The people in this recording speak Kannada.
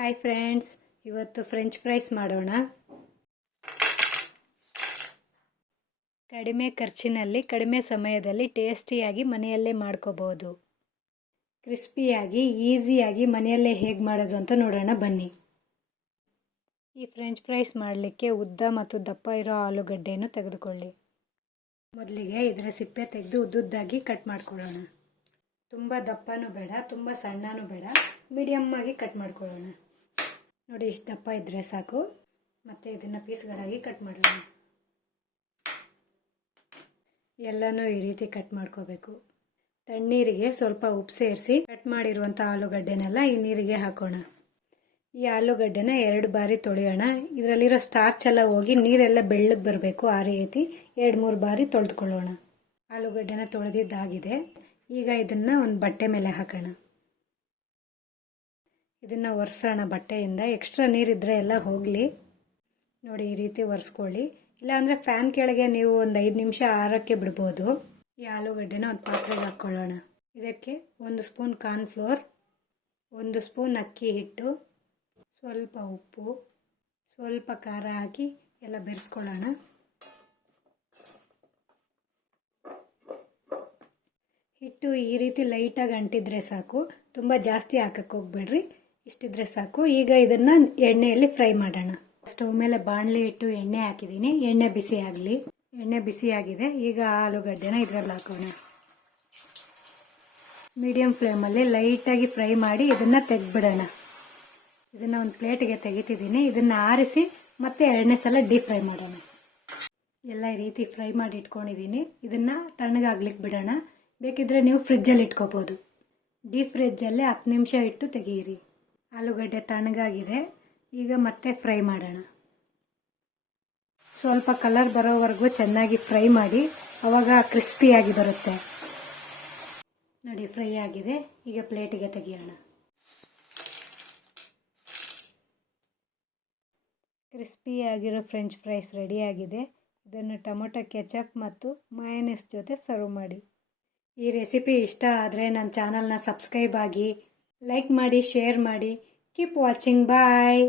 ಹಾಯ್ ಫ್ರೆಂಡ್ಸ್ ಇವತ್ತು ಫ್ರೆಂಚ್ ಫ್ರೈಸ್ ಮಾಡೋಣ. ಕಡಿಮೆ ಖರ್ಚಿನಲ್ಲಿ, ಕಡಿಮೆ ಸಮಯದಲ್ಲಿ ಟೇಸ್ಟಿಯಾಗಿ ಮನೆಯಲ್ಲೇ ಮಾಡ್ಕೋಬೋದು ಕ್ರಿಸ್ಪಿಯಾಗಿ, ಈಸಿಯಾಗಿ ಮನೆಯಲ್ಲೇ ಹೇಗೆ ಮಾಡೋದು ಅಂತ ನೋಡೋಣ, ಬನ್ನಿ. ಈ ಫ್ರೆಂಚ್ ಫ್ರೈಸ್ ಮಾಡಲಿಕ್ಕೆ ಉದ್ದ ಮತ್ತು ದಪ್ಪ ಇರೋ ಆಲೂಗಡ್ಡೆಯನ್ನು ತೆಗೆದುಕೊಳ್ಳಿ. ಮೊದಲಿಗೆ ಇದರ ಸಿಪ್ಪೆ ತೆಗೆದು ಉದ್ದುದ್ದಾಗಿ ಕಟ್ ಮಾಡ್ಕೊಳ್ಳೋಣ. ತುಂಬ ದಪ್ಪನೂ ಬೇಡ, ತುಂಬ ಸಣ್ಣನೂ ಬೇಡ ಮೀಡಿಯಮ್ಮಾಗಿ ಕಟ್ ಮಾಡ್ಕೊಳ್ಳೋಣ. ನೋಡಿ, ಇಷ್ಟು ದಪ್ಪ ಇದ್ದರೆ ಸಾಕು. ಮತ್ತು ಇದನ್ನು ಪೀಸ್ಗಳಾಗಿ ಕಟ್ ಮಾಡೋಣ ಎಲ್ಲನೂ ಈ ರೀತಿ ಕಟ್ ಮಾಡ್ಕೋಬೇಕು. ತಣ್ಣೀರಿಗೆ ಸ್ವಲ್ಪ ಉಪ್ಪು ಸೇರಿಸಿ ಕಟ್ ಮಾಡಿರುವಂಥ ಆಲೂಗಡ್ಡೆನೆಲ್ಲ ಈ ನೀರಿಗೆ ಹಾಕೋಣ. ಈ ಆಲೂಗಡ್ಡೆನ ಎರಡು ಬಾರಿ ತೊಳೆಯೋಣ. ಇದರಲ್ಲಿರೋ ಸ್ಟಾರ್ಚ್ ಎಲ್ಲ ಹೋಗಿ ನೀರೆಲ್ಲ ಬೆಳ್ಳಗೆ ಬರಬೇಕು ಆ ರೀತಿ. ಎರಡು, ಮೂರು ಬಾರಿ ತೊಳೆದುಕೊಳ್ಳೋಣ. ಆಲೂಗಡ್ಡೆನ ತೊಳೆದಿದ್ದಾಗಿದೆ. ಈಗ ಇದನ್ನು ಒಂದು ಬಟ್ಟೆ ಮೇಲೆ ಹಾಕೋಣ. ಇದನ್ನು ಒರೆಸೋಣ ಬಟ್ಟೆಯಿಂದ. ಎಕ್ಸ್ಟ್ರಾ ನೀರಿದ್ದರೆ ಎಲ್ಲ ಹೋಗಲಿ. ನೋಡಿ ಈ ರೀತಿ ಒರೆಸ್ಕೊಳ್ಳಿ. ಇಲ್ಲಾಂದರೆ ಫ್ಯಾನ್ ಕೆಳಗೆ ನೀವು ಒಂದು ಐದು ನಿಮಿಷ ಆರಕ್ಕೆ ಬಿಡ್ಬೋದು. ಈ ಆಲೂಗಡ್ಡೆನ ಒಂದು ಪಾತ್ರೆಗೆ ಹಾಕ್ಕೊಳ್ಳೋಣ ಇದಕ್ಕೆ ಒಂದು ಸ್ಪೂನ್ ಕಾರ್ನ್ಫ್ಲೋರ್ ಒಂದು ಸ್ಪೂನ್ ಅಕ್ಕಿ ಹಿಟ್ಟು, ಸ್ವಲ್ಪ ಉಪ್ಪು, ಸ್ವಲ್ಪ ಖಾರ ಹಾಕಿ ಎಲ್ಲ ಬೆರೆಸ್ಕೊಳ್ಳೋಣ. ಹಿಟ್ಟು ಈ ರೀತಿ ಲೈಟಾಗಿ ಅಂಟಿದ್ರೆ ಸಾಕು. ತುಂಬ ಜಾಸ್ತಿ ಹಾಕಕ್ಕೆ ಹೋಗ್ಬೇಡ್ರಿ. ಇಷ್ಟಿದ್ರೆ ಸಾಕು. ಈಗ ಇದನ್ನು ಎಣ್ಣೆಯಲ್ಲಿ ಫ್ರೈ ಮಾಡೋಣ. ಸ್ಟವ್ ಮೇಲೆ ಬಾಣಲಿ ಇಟ್ಟು ಎಣ್ಣೆ ಹಾಕಿದ್ದೀನಿ. ಎಣ್ಣೆ ಬಿಸಿ ಆಗಲಿ. ಎಣ್ಣೆ ಬಿಸಿ ಆಗಿದೆ. ಈಗ ಆಲೂಗಡ್ಡೆನ ಇದರಲ್ಲಿ ಹಾಕೋಣ. ಮೀಡಿಯಂ ಫ್ಲೇಮಲ್ಲಿ ಲೈಟಾಗಿ ಫ್ರೈ ಮಾಡಿ ಇದನ್ನು ತೆಗೆದ್ಬಿಡೋಣ. ಇದನ್ನು ಒಂದು ಪ್ಲೇಟಿಗೆ ತೆಗಿತಿದ್ದೀನಿ. ಇದನ್ನು ಆರಿಸಿ ಮತ್ತೆ ಎರಡನೇ ಸಲ ಡೀಪ್ ಫ್ರೈ ಮಾಡೋಣ. ಎಲ್ಲ ರೀತಿ ಫ್ರೈ ಮಾಡಿ ಇಟ್ಕೊಂಡಿದ್ದೀನಿ. ಇದನ್ನು ತಣ್ಣಗಾಗ್ಲಿಕ್ಕೆ ಬಿಡೋಣ. ಬೇಕಿದ್ರೆ ನೀವು ಫ್ರಿಜ್ಜಲ್ಲಿ ಇಟ್ಕೋಬೋದು. ಡೀಪ್ ಫ್ರಿಜ್ಜಲ್ಲಿ ಹತ್ತು ನಿಮಿಷ ಇಟ್ಟು ತೆಗೀರಿ. ಆಲೂಗಡ್ಡೆ ತಣ್ಣಗಾಗಿದೆ. ಈಗ ಮತ್ತೆ ಫ್ರೈ ಮಾಡೋಣ. ಸ್ವಲ್ಪ ಕಲರ್ ಬರೋವರೆಗೂ ಚೆನ್ನಾಗಿ ಫ್ರೈ ಮಾಡಿ, ಅವಾಗ ಕ್ರಿಸ್ಪಿಯಾಗಿ ಬರುತ್ತೆ. ನೋಡಿ, ಫ್ರೈ ಆಗಿದೆ. ಈಗ ಪ್ಲೇಟಿಗೆ ತೆಗೆಯೋಣ. ಕ್ರಿಸ್ಪಿಯಾಗಿರೋ ಫ್ರೆಂಚ್ ಫ್ರೈಸ್ ರೆಡಿಯಾಗಿದೆ ಇದನ್ನು ಟೊಮೊಟೊ ಕೆಚಪ್ ಮತ್ತು ಮಯನೀಸ್ ಜೊತೆ ಸರ್ವ್ ಮಾಡಿ. ಈ ರೆಸಿಪಿ ಇಷ್ಟ ಆದರೆ ನನ್ನ ಚಾನಲ್ನ ಸಬ್ಸ್ಕ್ರೈಬ್ ಆಗಿ ಲೈಕ್ ಮಾಡಿ ಶೇರ್ ಮಾಡಿ. Keep watching bye